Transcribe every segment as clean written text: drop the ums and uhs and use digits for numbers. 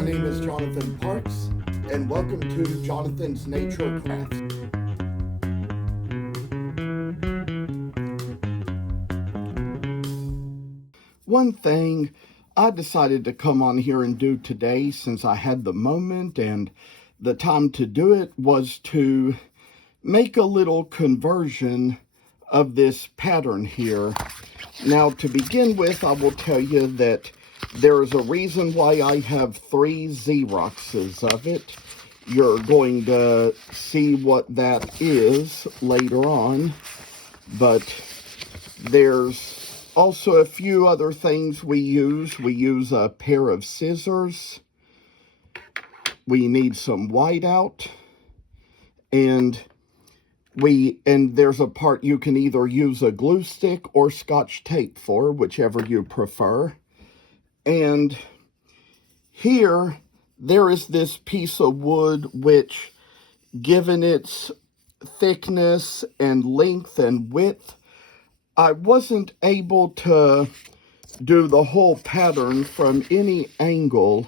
My name is Jonathan Parks, and welcome to Jonathan's Nature Crafts. One thing I decided to come on here and do today, since I had the moment and the time to do it, was to make a little conversion of this pattern here. Now, to begin with, I will tell you that there is a reason why I have 3 Xeroxes of it. You're going to see what that is later on, but there's also a few other things we use. We use a pair of scissors. We need some whiteout, and there's a part you can either use a glue stick or Scotch tape for, whichever you prefer. And here, there is this piece of wood which, given its thickness and length and width, I wasn't able to do the whole pattern from any angle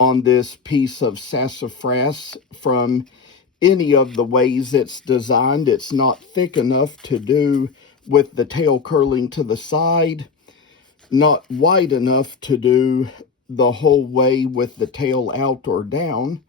on this piece of sassafras from any of the ways it's designed. It's not thick enough to do with the tail curling to the side, not wide enough to do the whole way with the tail out or down.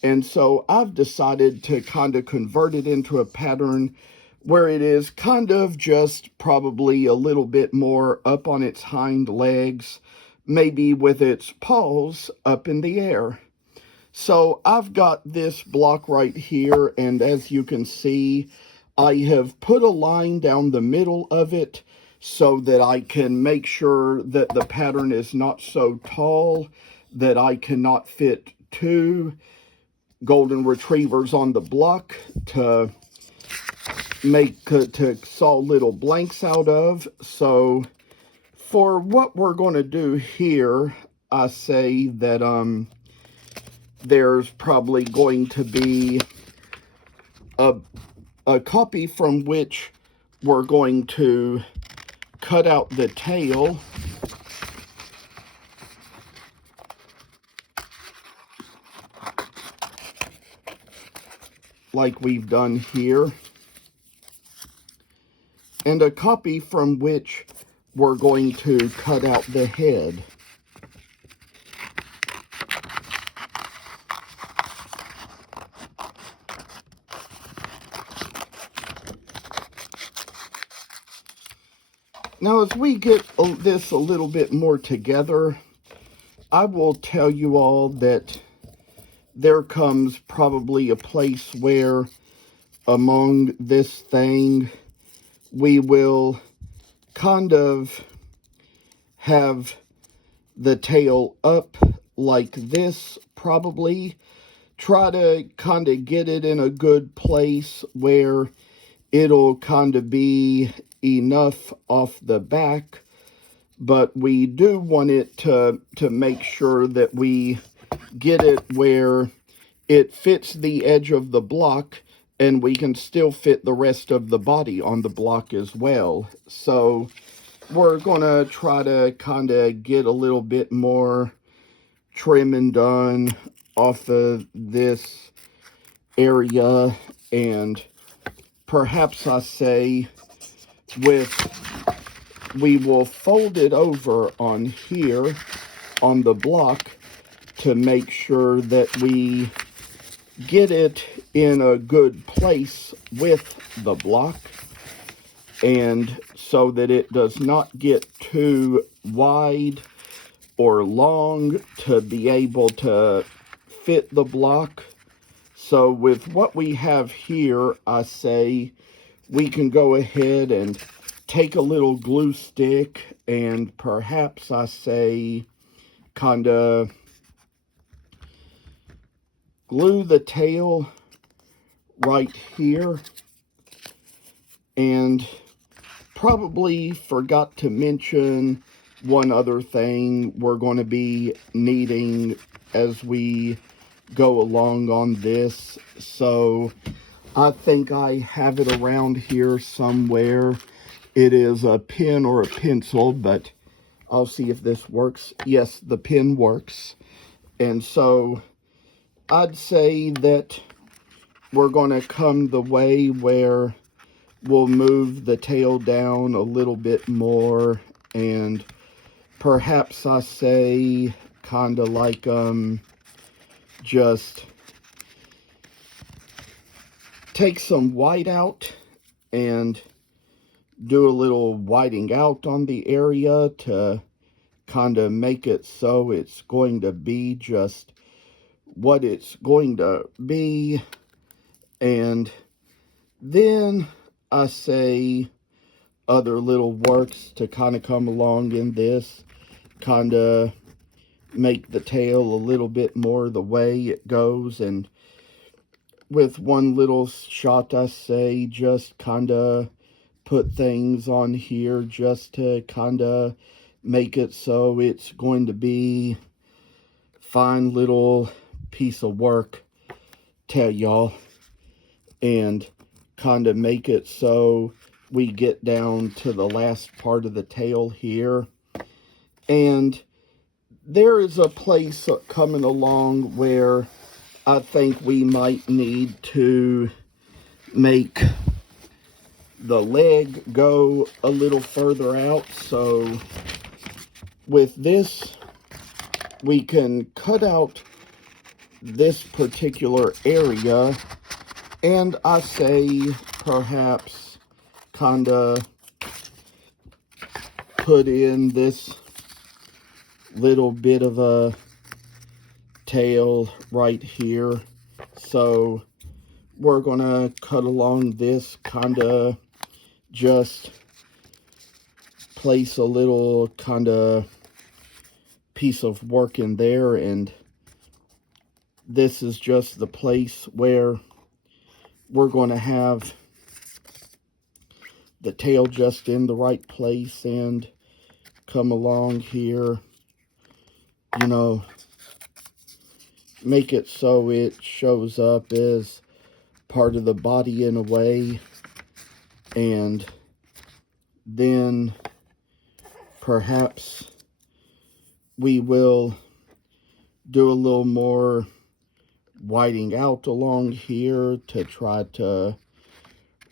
And so I've decided to kind of convert it into a pattern where it is kind of just probably a little bit more up on its hind legs, maybe with its paws up in the air. So I've got this block right here, and as you can see, I have put a line down the middle of it so that I can make sure that the pattern is not so tall that I cannot fit 2 golden retrievers on the block to saw little blanks out of. So for what we're going to do here, I say that there's probably going to be a copy from which we're going to cut out the tail, like we've done here, and a copy from which we're going to cut out the head. Now, as we get this a little bit more together, I will tell you all that there comes probably a place where among this thing, we will kind of have the tail up like this, probably. Try to kind of get it in a good place where it'll kind of be enough off the back, but we do want it to make sure that we get it where it fits the edge of the block and we can still fit the rest of the body on the block as well. So we're gonna try to kind of get a little bit more trimming done off of this area, and perhaps I say we will fold it over on here on the block to make sure that we get it in a good place with the block, and so that it does not get too wide or long to be able to fit the block. So with what we have here, I say we can go ahead and take a little glue stick and perhaps, I say, kind of glue the tail right here. And probably forgot to mention one other thing we're going to be needing as we go along on this. So I think I have it around here somewhere. It is a pen or a pencil, but I'll see if this works. Yes, the pen works. And so I'd say that we're going to come the way where we'll move the tail down a little bit more, and perhaps I say kind of like just take some white out and do a little whiting out on the area to kind of make it so it's going to be just what it's going to be. And then I say other little works to kind of come along in this, kind of make the tail a little bit more the way it goes. And with one little shot, I say just kind of put things on here just to kind of make it so it's going to be fine little piece of work, tell y'all, and kind of make it so we get down to the last part of the tail here. And there is a place coming along where I think we might need to make the leg go a little further out. So with this, we can cut out this particular area, and I say perhaps kind of put in this little bit of a tail right here. So we're gonna cut along this, kind of just place a little kind of piece of work in there, and this is just the place where we're going to have the tail just in the right place, and come along here, you know, make it so it shows up as part of the body in a way. And then perhaps we will do a little more whiting out along here to try to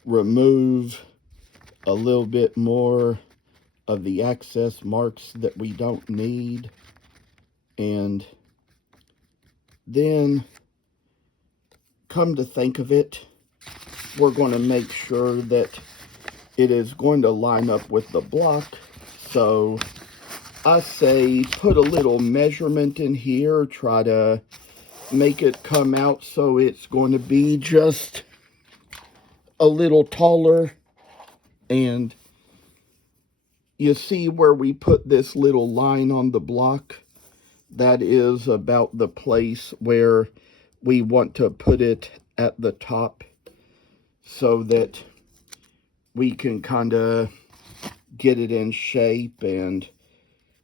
remove a little bit more of the excess marks that we don't need. And then, come to think of it, we're going to make sure that it is going to line up with the block. So I say put a little measurement in here, try to make it come out so it's going to be just a little taller. And you see where we put this little line on the block? That is about the place where we want to put it at the top, so that we can kind of get it in shape. And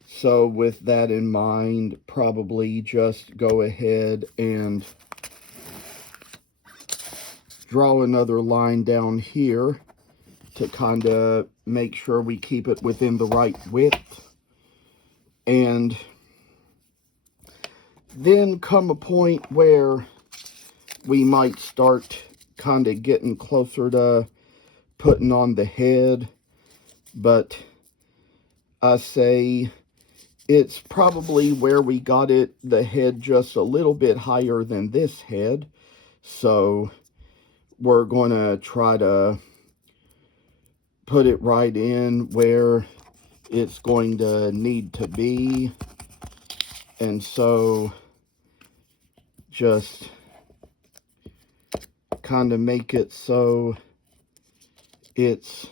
so with that in mind, probably just go ahead and draw another line down here to kind of make sure we keep it within the right width. And then come a point where we might start kind of getting closer to putting on the head. But I say it's probably where we got it, the head just a little bit higher than this head. So we're going to try to put it right in where it's going to need to be. And so just kind of make it so it's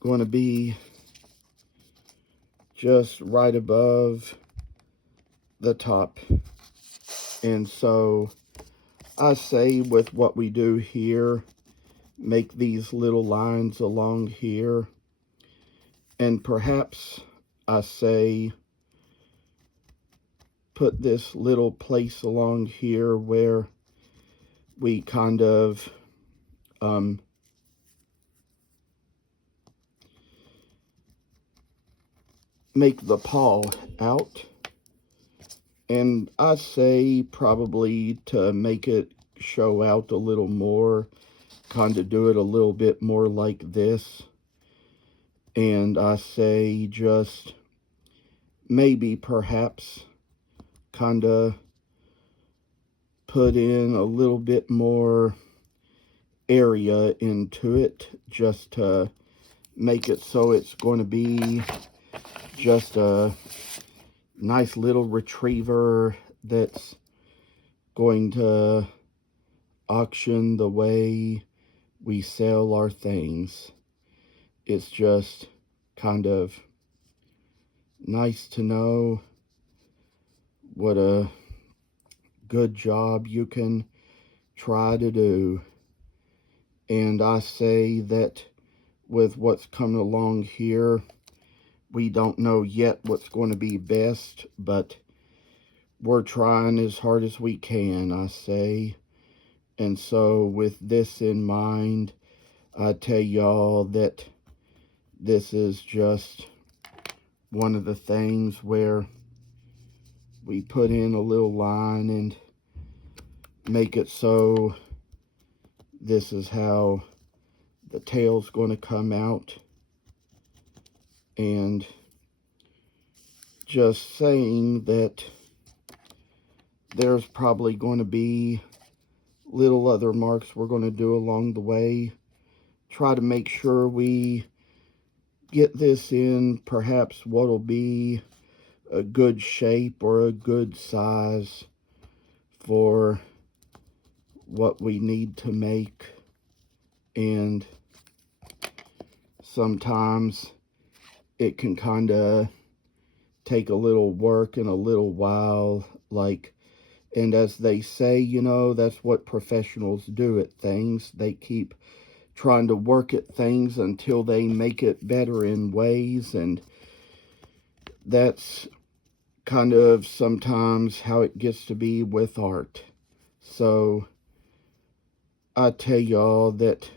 going to be just right above the top. And so I say with what we do here, make these little lines along here, and perhaps I say put this little place along here where we kind of make the paw out. And I say probably to make it show out a little more, kind of do it a little bit more like this. And I say just maybe perhaps kind of put in a little bit more area into it just to make it so it's going to be just a nice little retriever that's going to auction the way we sell our things. It's just kind of nice to know what a good job you can try to do. And I say that with what's coming along here, we don't know yet what's going to be best, but we're trying as hard as we can, I say. And so with this in mind, I tell y'all that this is just one of the things where we put in a little line and make it so this is how the tail's going to come out. And just saying that there's probably going to be little other marks we're going to do along the way. Try to make sure we get this in perhaps what'll be a good shape or a good size for what we need to make. And sometimes it can kind of take a little work and a little while, and as they say, you know, that's what professionals do at things. They keep trying to work at things until they make it better in ways, and that's kind of sometimes how it gets to be with art. So I tell y'all that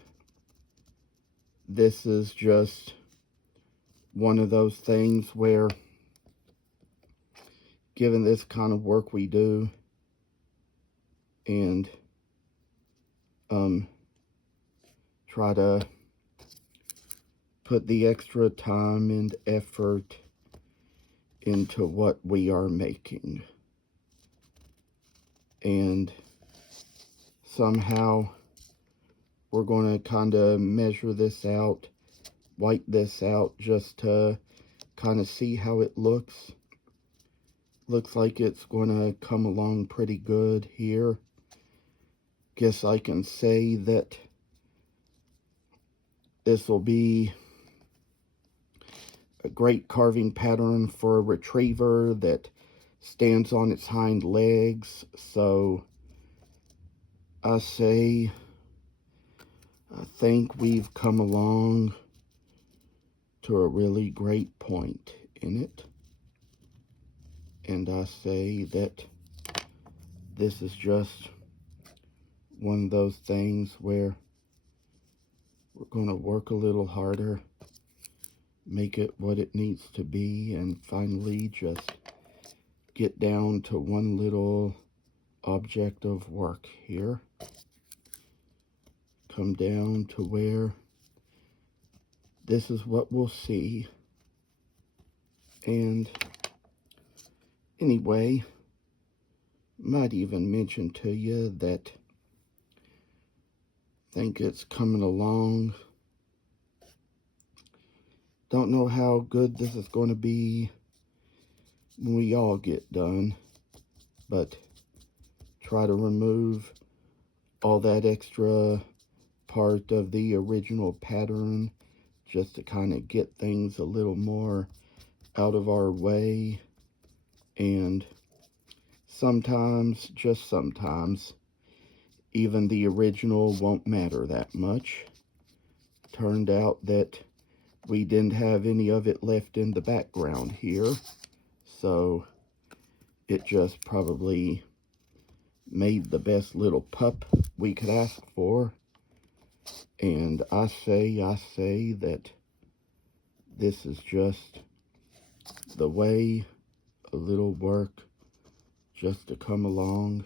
this is just one of those things where, given this kind of work we do, and try to put the extra time and effort into what we are making. And somehow we're going to kind of measure this out, white this out, just to kind of see how it looks. Looks like it's going to come along pretty good here. Guess I can say that this will be a great carving pattern for a retriever that stands on its hind legs. So I say, I think we've come along to a really great point in it. And I say that this is just one of those things where we're going to work a little harder, make it what it needs to be, and finally just get down to one little object of work here. Come down to where this is what we'll see. And anyway, might even mention to you that I think it's coming along. Don't know how good this is going to be when we all get done, but try to remove all that extra part of the original pattern just to kind of get things a little more out of our way. And sometimes, just sometimes, even the original won't matter that much. Turned out that we didn't have any of it left in the background here, so it just probably made the best little pup we could ask for. And I say that this is just the way a little work just to come along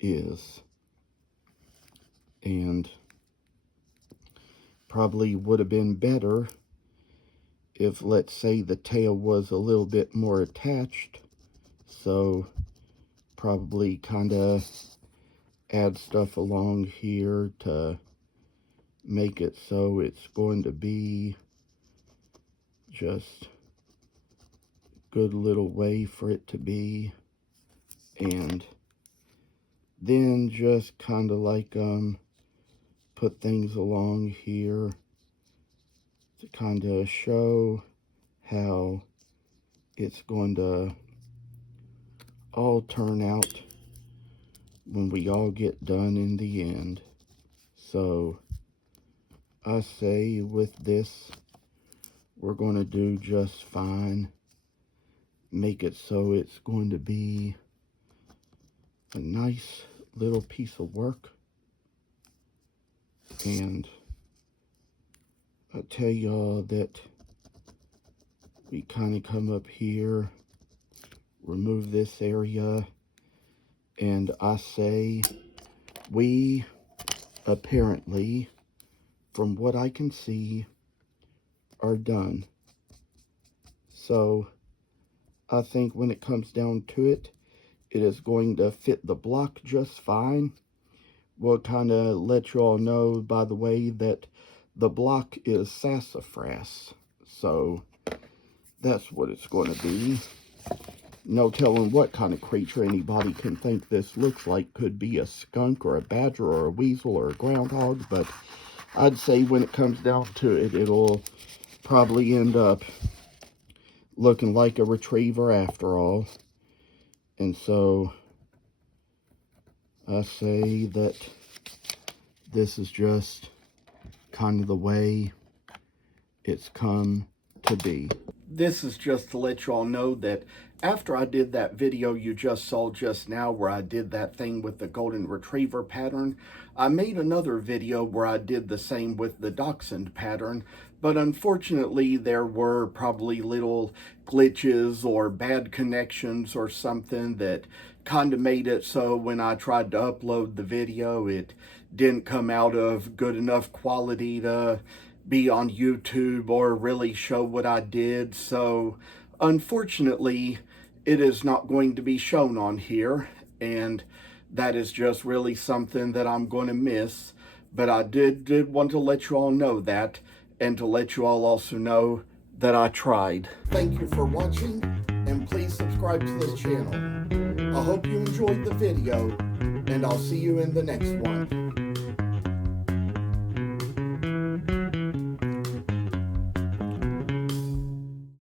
is. And probably would have been better if, let's say, the tail was a little bit more attached. So probably kind of add stuff along here to make it so it's going to be just a good little way for it to be. And then just kind of like put things along here to kind of show how it's going to all turn out when we all get done in the end. So I say with this, we're going to do just fine. Make it so it's going to be a nice little piece of work. And I tell y'all that we kind of come up here, remove this area, and I say we apparently, from what I can see, are done. So I think when it comes down to it, it is going to fit the block just fine. We'll kind of let you all know, by the way, that the block is sassafras. So that's what it's going to be. No telling what kind of creature anybody can think this looks like. Could be a skunk or a badger or a weasel or a groundhog. But I'd say when it comes down to it, it'll probably end up looking like a retriever after all. And so I say that this is just kind of the way it's come to be. This is just to let you all know that after I did that video you just saw just now where I did that thing with the golden retriever pattern, I made another video where I did the same with the dachshund pattern, but unfortunately there were probably little glitches or bad connections or something that kind of made it so when I tried to upload the video it didn't come out of good enough quality to be on YouTube or really show what I did. So unfortunately it is not going to be shown on here, and that is just really something that I'm going to miss. But I did want to let you all know that, and to let you all also know that I tried. Thank you for watching, and please subscribe to this channel. I hope you enjoyed the video, and I'll see you in the next one.